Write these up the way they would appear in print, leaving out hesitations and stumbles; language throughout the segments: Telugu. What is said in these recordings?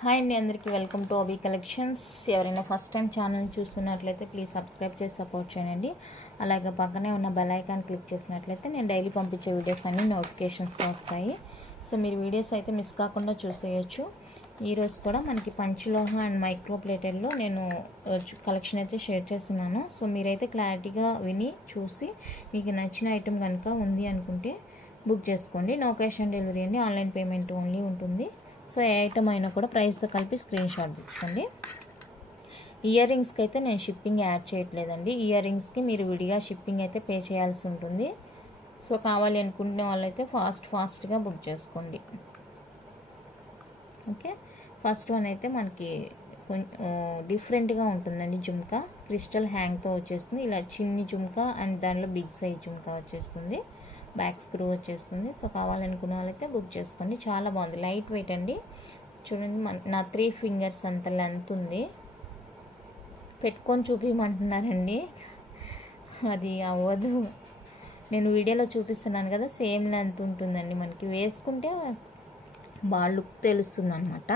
హాయ్ అండి, అందరికీ వెల్కమ్ టు ఓబీ కలెక్షన్స్. ఎవరైనా ఫస్ట్ టైం ఛానల్ చూస్తున్నట్లయితే ప్లీజ్ సబ్స్క్రైబ్ చేసి సపోర్ట్ చేయండి. అలాగే పక్కనే ఉన్న బెల్ ఐకాన్ క్లిక్ చేసినట్లయితే నేను డైలీ పంపించే వీడియోస్ అన్ని నోటిఫికేషన్స్గా వస్తాయి. సో మీరు వీడియోస్ అయితే మిస్ కాకుండా చూసేయచ్చు. ఈరోజు కూడా మనకి పంచలోహ అండ్ మైక్రో ప్లేటెడ్లో నేను కలెక్షన్ అయితే షేర్ చేస్తున్నాను. సో మీరైతే క్లారిటీగా విని చూసి మీకు నచ్చిన ఐటెం కనుక ఉంది అనుకుంటే బుక్ చేసుకోండి. నో క్యాష్ ఆన్ డెలివరీ అండి, ఆన్లైన్ పేమెంట్ ఓన్లీ ఉంటుంది. సో ఏ ఐటమ్ అయినా కూడా ప్రైస్తో కలిపి స్క్రీన్ షాట్ తీసుకోండి. ఇయర్ రింగ్స్కి అయితే నేను షిప్పింగ్ యాడ్ చేయట్లేదండి. ఇయర్ రింగ్స్కి మీరు విడిగా షిప్పింగ్ అయితే పే చేయాల్సి ఉంటుంది. సో కావాలి అనుకునే వాళ్ళైతే ఫాస్ట్గా బుక్ చేసుకోండి. ఓకే, ఫస్ట్ వన్ అయితే మనకి డిఫరెంట్గా ఉంటుందండి. జుమ్కా క్రిస్టల్ హ్యాంగ్తో వచ్చేస్తుంది. ఇలా చిన్ని జుమ్కా అండ్ దానిలో బిగ్ సైజ్ జుమ్కా వచ్చేస్తుంది. బ్యాక్ స్క్రూ వచ్చేస్తుంది. సో కావాలనుకున్న వాళ్ళైతే బుక్ చేసుకోండి. చాలా బాగుంది, లైట్ వెయిట్ అండి. చూడండి, నా 3 ఫింగర్స్ అంత లెంత్ ఉంది. పెట్టుకొని చూపించమంటున్నారండి, అది అవ్వదు. నేను వీడియోలో చూపిస్తున్నాను కదా, సేమ్ లెంత్ ఉంటుందండి. మనకి వేసుకుంటే బాగా లుక్ తెలుస్తుంది అనమాట.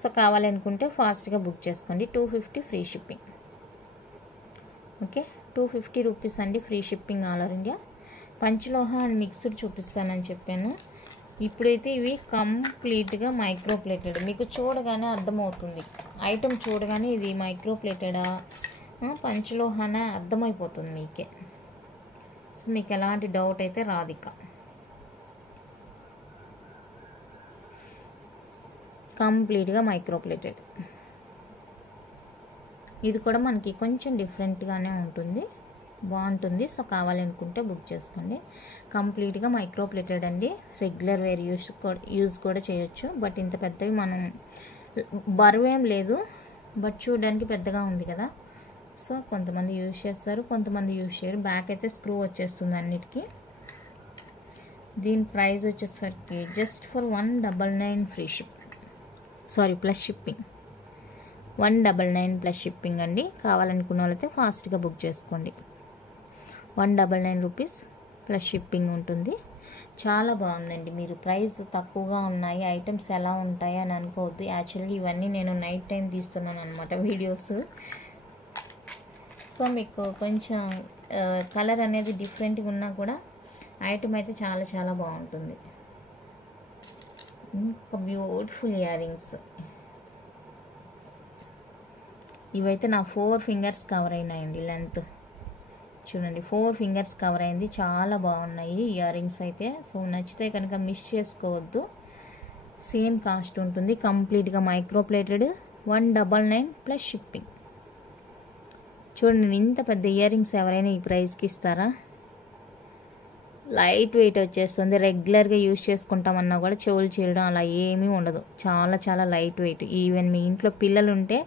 సో కావాలనుకుంటే ఫాస్ట్గా బుక్ చేసుకోండి. 250 ఫ్రీ షిప్పింగ్. ఓకే, 250 రూపీస్ అండి, free shipping all over India. పంచలోహ అండ్ మిక్స్డ్ చూపిస్తానని చెప్పాను. ఇప్పుడైతే ఇవి కంప్లీట్గా మైక్రో ప్లేటెడ్. మీకు చూడగానే అర్థమవుతుంది, ఐటమ్ చూడగానే ఇది మైక్రో ప్లేటెడా పంచలోహనా అర్థమైపోతుంది మీకే. సో మీకు ఎలాంటి డౌట్ అయితే రాదు. ఇక కంప్లీట్గా మైక్రో ప్లేటెడ్. ఇది కూడా మనకి కొంచెం డిఫరెంట్గానే ఉంటుంది, బాగుంటుంది. సో కావాలనుకుంటే బుక్ చేసుకోండి. కంప్లీట్గా మైక్రో ప్లేటెడ్ అండి. రెగ్యులర్ వేర్ యూజ్ కూడా చేయొచ్చు. బట్ ఇంత పెద్దవి మనం బరువేం లేదు, బట్ చూడడానికి పెద్దగా ఉంది కదా. సో కొంతమంది యూజ్ చేస్తారు, కొంతమంది యూజ్ చేయరు. బ్యాక్ అయితే స్క్రూ వచ్చేస్తుంది అన్నిటికీ. దీని ప్రైస్ వచ్చేసరికి just for 199 free shipping, sorry plus shipping. 199 plus shipping అండి. కావాలనుకున్న వాళ్ళైతే ఫాస్ట్గా బుక్ చేసుకోండి. 199 రూపీస్ ప్లస్ షిప్పింగ్ ఉంటుంది. చాలా బాగుందండి. మీరు ప్రైస్ తక్కువగా ఉన్నాయి, ఐటమ్స్ ఎలా ఉంటాయి అని అనుకోవద్దు. యాక్చువల్లీ ఇవన్నీ నేను నైట్ టైం తీస్తున్నాను అనమాట వీడియోస్. సో మీకు కొంచెం కలర్ అనేది డిఫరెంట్గా ఉన్నా కూడా ఐటమ్ అయితే చాలా చాలా బాగుంటుంది. ఒక బ్యూటిఫుల్ ఇయర్ రింగ్స్. ఇవైతే నా 4 ఫింగర్స్ కవర్ అయినాయండి లెంత్. చూడండి, 4 ఫింగర్స్ కవర్ అయింది. చాలా బాగున్నాయి ఇయర్ రింగ్స్ అయితే. సో నచ్చితే కనుక మిస్ చేసుకోవద్దు. సేమ్ కాస్ట్ ఉంటుంది. కంప్లీట్గా మైక్రో ప్లేటెడ్. 199 plus shipping. చూడండి, ఇంత పెద్ద ఇయర్ రింగ్స్ ఎవరైనా ఈ ప్రైస్కి ఇస్తారా? లైట్ వెయిట్ వచ్చేస్తుంది. రెగ్యులర్గా యూజ్ చేసుకుంటామన్నా కూడా చెవులు చీరడం అలా ఏమీ ఉండదు. చాలా చాలా లైట్ వెయిట్. ఈవెన్ మీ ఇంట్లో పిల్లలు ఉంటే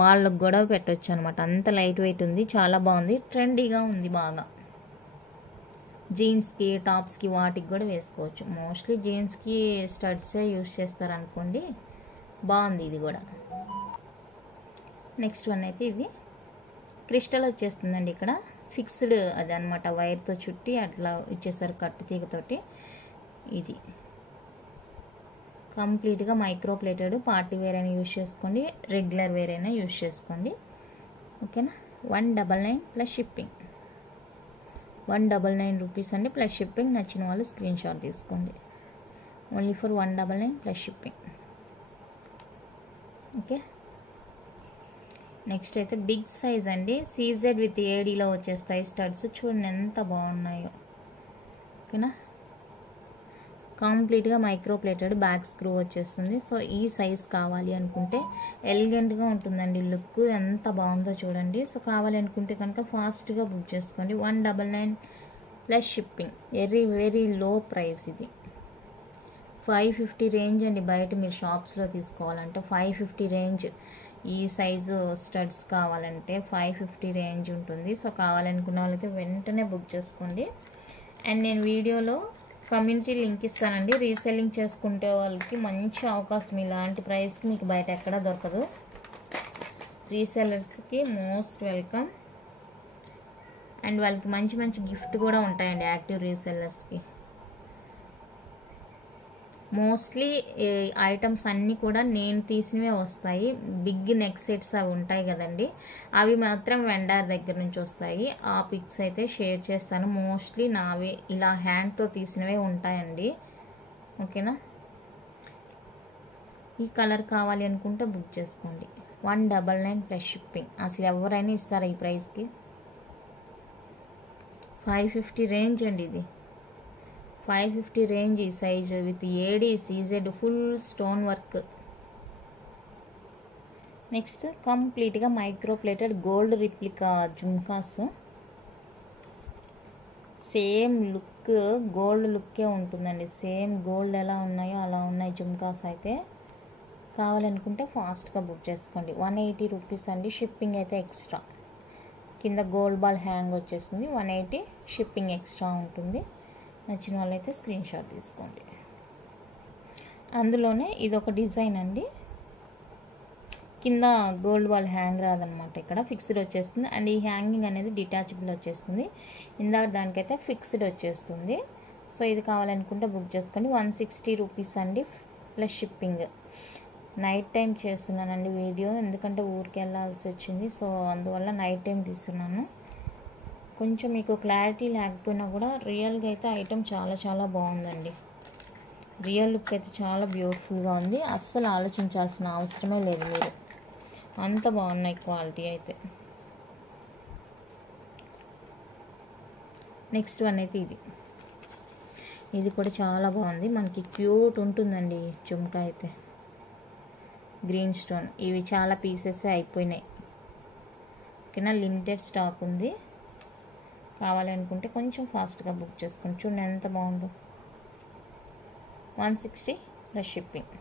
వాళ్ళకు గొడవ పెట్టవచ్చు అనమాట, అంత లైట్ వెయిట్ ఉంది. చాలా బాగుంది, ట్రెండీగా ఉంది బాగా. జీన్స్కి, టాప్స్కి వాటికి కూడా వేసుకోవచ్చు. మోస్ట్లీ జీన్స్కి స్టడ్సే యూజ్ చేస్తారు అనుకోండి. బాగుంది ఇది కూడా. నెక్స్ట్ వన్ అయితే ఇది క్రిస్టల్ వచ్చేస్తుందండి. ఇక్కడ ఫిక్స్డ్ అది అనమాట, వైర్తో చుట్టి అట్లా ఇచ్చేసారు కట్టు తీగతోటి. ఇది కంప్లీట్గా మైక్రో ప్లేటెడ్. పార్టీ వేర్ అయినా యూజ్ చేసుకోండి, రెగ్యులర్ వేర్ అయినా యూజ్ చేసుకోండి. ఓకేనా. 199 ప్లస్ షిప్పింగ్. 199 రూపీస్ అండి ప్లస్ షిప్పింగ్. నచ్చిన వాళ్ళు స్క్రీన్ షాట్ తీసుకోండి. Only for 199 plus shipping. Okay, next అయితే బిగ్ సైజ్ అండి. సీజెడ్ విత్ ఏడీలో వచ్చేస్తాయి స్టడ్స్. చూడండి ఎంత బాగున్నాయో. ఓకేనా, కంప్లీట్గా మైక్రో ప్లేటెడ్. బ్యాక్ స్క్రూ వచ్చేస్తుంది. సో ఈ సైజ్ కావాలి అనుకుంటే ఎలిగెంట్గా ఉంటుందండి లుక్. ఎంత బాగుందో చూడండి. సో కావాలి అనుకుంటే కనుక ఫాస్ట్గా బుక్ చేసుకోండి. 199 plus shipping. Very very low price ఇది. 550 రేంజ్ అండి. బయట మీరు షాప్స్లో తీసుకోవాలంటే 550 రేంజ్. ఈ సైజు స్టడ్స్ కావాలంటే 550 రేంజ్ ఉంటుంది. సో కావాలనుకున్న వాళ్ళైతే వెంటనే బుక్ చేసుకోండి. అండ్ నేను వీడియోలో కమ్యూనిటీ లింక్ ఇస్తానండి. రీసెల్లింగ్ చేసుకుంటే వాళ్ళకి మంచి అవకాశం. ఇలాంటి ప్రైస్కి మీకు బయట ఎక్కడా దొరకదు. రీసెల్లర్స్కి మోస్ట్ వెల్కమ్. అండ్ వాళ్ళకి మంచి మంచి గిఫ్ట్ కూడా ఉంటాయండి యాక్టివ్ రీసెల్లర్స్కి. మోస్ట్లీ ఐటమ్స్ అన్నీ కూడా నేను తీసినవే వస్తాయి. బిగ్ నెక్ సెట్స్ అవి ఉంటాయి కదండి, అవి మాత్రం వెండర్ దగ్గర నుంచి వస్తాయి. ఆ పిక్స్ అయితే షేర్ చేస్తాను. మోస్ట్లీ నావే ఇలా హ్యాండ్తో తీసినవే ఉంటాయండి. ఓకేనా. ఈ కలర్ కావాలి అనుకుంటే బుక్ చేసుకోండి. 199 ప్లస్ షిప్పింగ్. అసలు ఎవరైనా ఇస్తారా ఈ ప్రైస్కి? 550 రేంజ్ అండి ఇది. 550 రేంజ్ ఈ size with AD CZ full stone work. Next కంప్లీట్గా micro plated gold replica jhumkas. Same look gold లుక్కే ఉంటుందండి. సేమ్ గోల్డ్ ఎలా ఉన్నాయో అలా ఉన్నాయి జుమ్కాస్ అయితే. కావాలనుకుంటే ఫాస్ట్గా బుక్ చేసుకోండి. 180 రూపీస్ అండి. షిప్పింగ్ అయితే ఎక్స్ట్రా. కింద గోల్డ్ బాల్ హ్యాంగ్ వచ్చేస్తుంది. 180 షిప్పింగ్ ఎక్స్ట్రా ఉంటుంది. నచ్చిన వాళ్ళైతే స్క్రీన్ షాట్ తీసుకోండి. అందులోనే ఇదొక డిజైన్ అండి. కింద గోల్డ్ బాల్ హ్యాంగ్ రాదనమాట, ఇక్కడ ఫిక్స్డ్ వచ్చేస్తుంది. అండ్ ఈ హ్యాంగింగ్ అనేది డిటాచబుల్ వచ్చేస్తుంది. ఇందాక దానికైతే ఫిక్స్డ్ వచ్చేస్తుంది. సో ఇది కావాలనుకుంటే బుక్ చేసుకోండి. 160 రూపీస్ అండి ప్లస్ షిప్పింగ్. నైట్ టైం చేస్తున్నానండి వీడియో, ఎందుకంటే ఊరికి వెళ్ళాల్సి వచ్చింది. సో అందువల్ల నైట్ టైం తీస్తున్నాను. కొంచెం మీకు క్లారిటీ లేకపోయినా కూడా రియల్గా అయితే ఐటమ్ చాలా చాలా బాగుందండి. రియల్ లుక్ అయితే చాలా బ్యూటిఫుల్గా ఉంది. అస్సలు ఆలోచించాల్సిన అవసరమే లేదు మీరు, అంత బాగున్నాయి క్వాలిటీ అయితే. నెక్స్ట్ వన్ అయితే ఇది కూడా చాలా బాగుంది. మనకి క్యూట్ ఉంటుందండి జుమ్కా అయితే. Green stone. ఇవి చాలా పీసెస్ అయిపోయినాయి. ఓకేనా. లిమిటెడ్ స్టాక్ ఉంది. కావాలనుకుంటే కొంచెం ఫాస్ట్గా బుక్ చేసుకోండి. చూడండి ఎంత బాగుందో. 160 ప్లస్ షిప్పింగ్.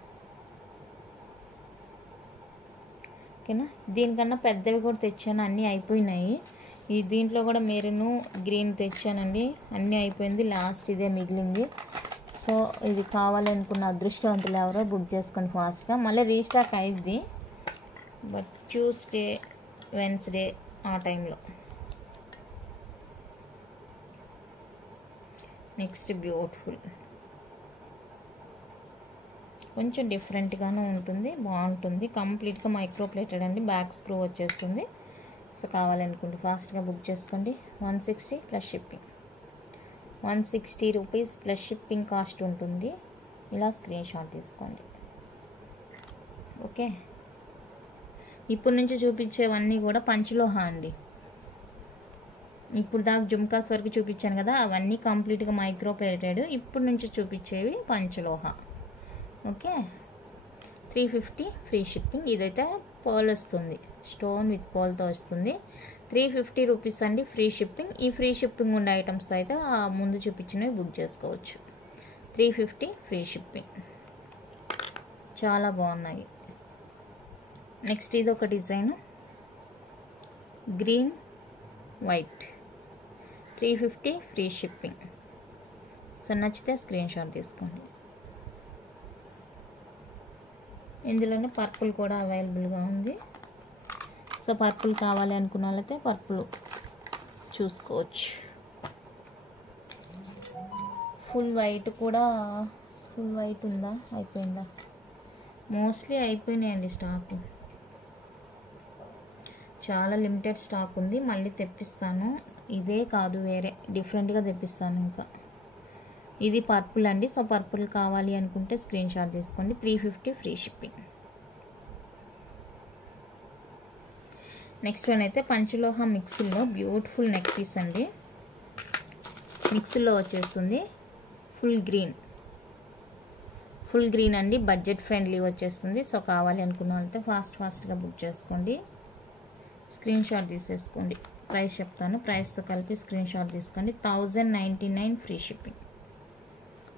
ఓకేనా. దీనికన్నా పెద్దవి కూడా తెచ్చాను, అన్నీ అయిపోయినాయి. దీంట్లో కూడా మెరూన్ గ్రీన్ తెచ్చానండి, అన్నీ అయిపోయింది. లాస్ట్ ఇదే మిగిలింది. సో ఇది కావాలనుకున్న అదృష్టవంతులు ఎవరో బుక్ చేసుకోండి ఫాస్ట్గా. మళ్ళీ రీస్టాక్ అయింది, బట్ ట్యూస్డే వెన్స్డే ఆ టైంలో. నెక్స్ట్ బ్యూటిఫుల్, కొంచెం డిఫరెంట్గానే ఉంటుంది, బాగుంటుంది. కంప్లీట్గా మైక్రో ప్లేటెడ్ అండి. బ్యాక్ స్క్రూ వచ్చేస్తుంది. సో కావాలనుకుంటే ఫాస్ట్గా బుక్ చేసుకోండి. 160 plus shipping. 160 rupees plus shipping cost ఉంటుంది. ఇలా స్క్రీన్ షాట్ తీసుకోండి. ఓకే. ఇప్పుడు నుంచి చూపించేవన్నీ కూడా పంచలోహ అండి. ఇప్పుడు దాకా జుమ్కాస్ వరకు చూపించాను కదా, అవన్నీ కంప్లీట్గా మైక్రో ప్లేటెడ్. ఇప్పుడు నుంచి చూపించేవి పంచలోహ. ఓకే. 350 free shipping. ఇదైతే పర్ల్ వస్తుంది, స్టోన్ విత్ పర్ల్తో వస్తుంది. 350 రూపీస్ అండి ఫ్రీ షిప్పింగ్. ఈ ఫ్రీ షిప్పింగ్ ఉండే ఐటమ్స్తో అయితే ఆ ముందు చూపించినవి బుక్ చేసుకోవచ్చు. 350 ఫ్రీ షిప్పింగ్. చాలా బాగున్నాయి. నెక్స్ట్ ఇది ఒక design, green white. 350 free shipping. So నచ్చితే స్క్రీన్ షాట్ తీసుకోండి. ఇందులోనే పర్పుల్ కూడా అవైలబుల్గా ఉంది. సో పర్పుల్ కావాలి అనుకున్న వాళ్ళైతే పర్పుల్ చూసుకోవచ్చు. ఫుల్ వైట్ కూడా, ఫుల్ వైట్ ఉందా, అయిపోయిందా? మోస్ట్లీ అయిపోయినాయండి స్టాక్. చాలా లిమిటెడ్ స్టాక్ ఉంది. మళ్ళీ తెప్పిస్తాను. ఇదే కాదు, వేరే డిఫరెంట్గా తెప్పిస్తాను. ఇంకా ఇది పర్పుల్ అండి. సో పర్పుల్ కావాలి అనుకుంటే స్క్రీన్ షాట్ తీసుకోండి. 350 ఫ్రీ షిప్పింగ్. నెక్స్ట్ వన్ అయితే పంచలోహ మిక్సీలో బ్యూటిఫుల్ నెక్ పీస్ అండి. మిక్సీలో వచ్చేస్తుంది. ఫుల్ గ్రీన్, ఫుల్ గ్రీన్ అండి. బడ్జెట్ ఫ్రెండ్లీ వచ్చేస్తుంది. సో కావాలి అనుకున్న వాళ్ళతో ఫాస్ట్గా బుక్ చేసుకోండి. స్క్రీన్ షాట్ తీసేసుకోండి. ప్రైస్ చెప్తాను, ప్రైస్తో కలిపి స్క్రీన్ షాట్ తీసుకోండి. 1099 ఫ్రీ షిప్పింగ్.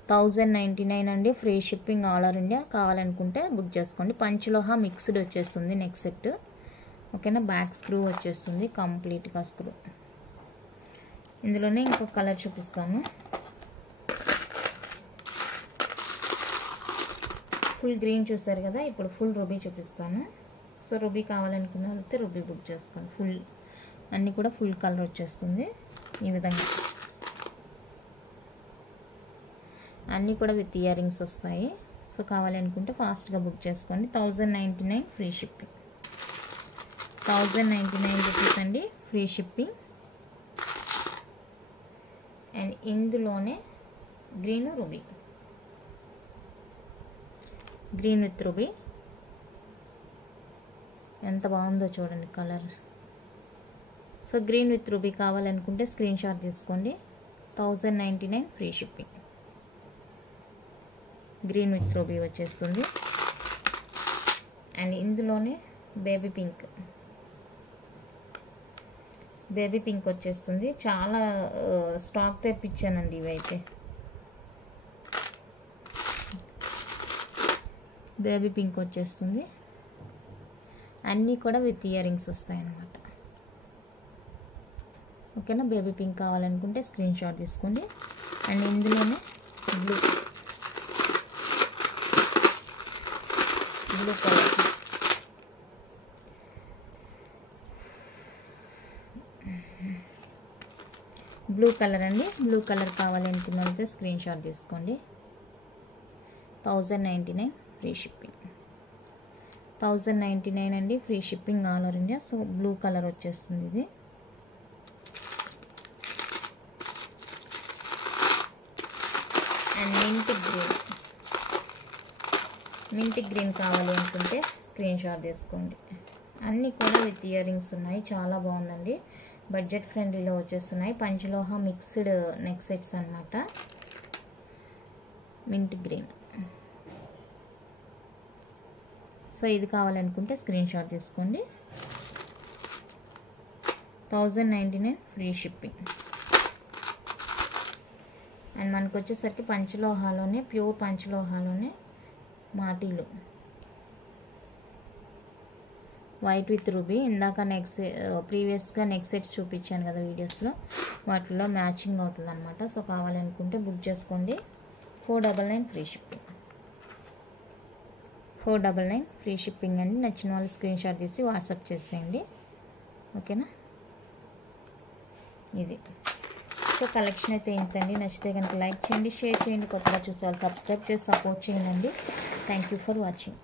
1099 అండి free shipping all over India. కావాలనుకుంటే బుక్ చేసుకోండి. పంచలోహ మిక్స్డ్ వచ్చేస్తుంది నెక్ సెట్. ఓకేనా. బ్యాక్ స్క్రూ వచ్చేస్తుంది, కంప్లీట్గా స్క్రూ. ఇందులోనే ఇంకొక కలర్ చూపిస్తాను. ఫుల్ గ్రీన్ చూసారు కదా, ఇప్పుడు ఫుల్ రూబీ చూపిస్తాను. సో రూబీ కావాలనుకున్న వాళ్ళైతే రూబీ బుక్ చేసుకోండి. ఫుల్ అన్నీ కూడా ఫుల్ కలర్ వచ్చేస్తుంది ఈ విధంగా. అన్నీ కూడా విత్ ఇయర్ రింగ్స్ వస్తాయి. సో కావాలి అనుకుంటే ఫాస్ట్గా బుక్ చేసుకోండి. 1099 ఫ్రీ షిప్పింగ్. 1099 రూపీస్ అండి ఫ్రీ షిప్పింగ్. అండ్ ఇందులోనే green ruby, green with ruby ఎంత బాగుందో చూడండి colour. So green with ruby కావాలనుకుంటే స్క్రీన్ షాట్ తీసుకోండి. 1099 free shipping. Green with ruby వచ్చేస్తుంది. అండ్ ఇందులోనే బేబీ పింక్, బేబీ పింక్ వచ్చేస్తుంది. చాలా స్టాక్ తెప్పించానండి ఇవైతే. బేబీ పింక్ వచ్చేస్తుంది. అన్నీ కూడా విత్ ఇయర్ రింగ్స్ వస్తాయి అన్నమాట. ఓకేనా, బేబీ పింక్ కావాలనుకుంటే స్క్రీన్ షాట్ తీసుకోండి. అండ్ ఇందులోనే blue, blue colour, blue colour అండి. బ్లూ కలర్ కావాలనుకున్నట్లయితే స్క్రీన్ షాట్ తీసుకోండి. 1099 ఫ్రీ షిప్పింగ్. 1099 అండి free shipping all over India. So blue colour వచ్చేస్తుంది ఇది. అండ్ మింట్ గ్రీన్ కావాలి అనుకుంటే స్క్రీన్ షాట్ తీసుకోండి. అన్నీ కూడా విత్ ఇయర్ రింగ్స్ ఉన్నాయి. చాలా బాగుందండి. బడ్జెట్ ఫ్రెండ్లీలో వచ్చేస్తున్నాయి. పంచలోహ మిక్స్డ్ నెక్ సెట్స్ అన్నమాట. Mint green. సో ఇది కావాలనుకుంటే స్క్రీన్ షాట్ తీసుకోండి. 1099 ఫ్రీ షిప్పింగ్. అండ్ మనకు వచ్చేసరికి పంచలోహాలోనే, ప్యూర్ పంచలోహాలోనే మాటీలు, వైట్ విత్ రూబీ. ఇందాక ప్రీవియస్గా నెక్ సెట్స్ చూపించాను కదా వీడియోస్లో, వాటిలో మ్యాచింగ్ అవుతుంది అనమాట. సో కావాలనుకుంటే బుక్ చేసుకోండి. 499 ఫ్రీ షిప్పింగ్. 499 ఫ్రీ షిప్పింగ్ అండి. నచ్చిన వాళ్ళు స్క్రీన్ షాట్ తీసి వాట్సాప్ చేసేయండి. ఓకేనా, ఇది. సో కలెక్షన్ అయితే ఇంతండి. నచ్చితే కనుక లైక్ చేయండి, షేర్ చేయండి. కొత్తగా చూసే వాళ్ళు సబ్స్క్రైబ్ చేసి సపోర్ట్ చేయండి. Thank you for watching.